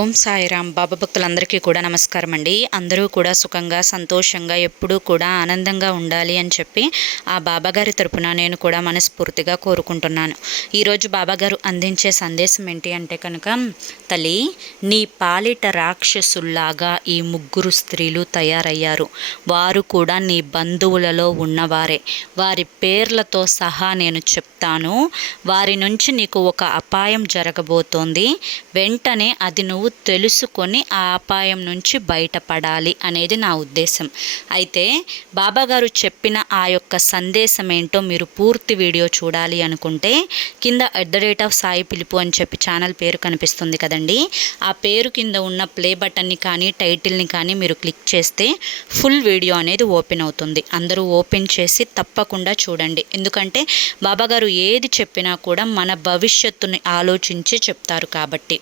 ఓం సాయిరామ్. బాబా భక్తులందరికీ కూడా నమస్కారం అండి. అందరూ కూడా సుఖంగా సంతోషంగా ఎప్పుడూ కూడా ఆనందంగా ఉండాలి అని చెప్పి ఆ బాబాగారి తరపున నేను కూడా మనస్ఫూర్తిగా కోరుకుంటున్నాను. ఈరోజు బాబాగారు అందించే సందేశం ఏంటి అంటే కనుక తల్లి నీ పాలిట రాక్షసుల్లాగా ఈ ముగ్గురు స్త్రీలు తయారయ్యారు. వారు కూడా నీ బంధువులలో ఉన్నవారే. వారి పేర్లతో సహా నేను చెప్తాను. వారి నుంచి నీకు ఒక అపాయం జరగబోతోంది. వెంటనే అది నువ్వు తెలుసుకొని ఆ అపాయం నుంచి బయటపడాలి అనేది నా ఉద్దేశం. అయితే బాబాగారు చెప్పిన ఆ యొక్క సందేశం ఏంటో మీరు పూర్తి వీడియో చూడాలి అనుకుంటే కింద at the rate of Sai Pilupu అని చెప్పి ఛానల్ పేరు కనిపిస్తుంది కదండి. ఆ పేరు కింద ఉన్న ప్లే బటన్ని కానీ టైటిల్ని కానీ మీరు క్లిక్ చేస్తే ఫుల్ వీడియో అనేది ఓపెన్ అవుతుంది. అందరూ ఓపెన్ చేసి తప్పకుండా చూడండి. ఎందుకంటే బాబాగారు ఏది చెప్పినా కూడా మన భవిష్యత్తుని ఆలోచించి చెప్తారు కాబట్టి.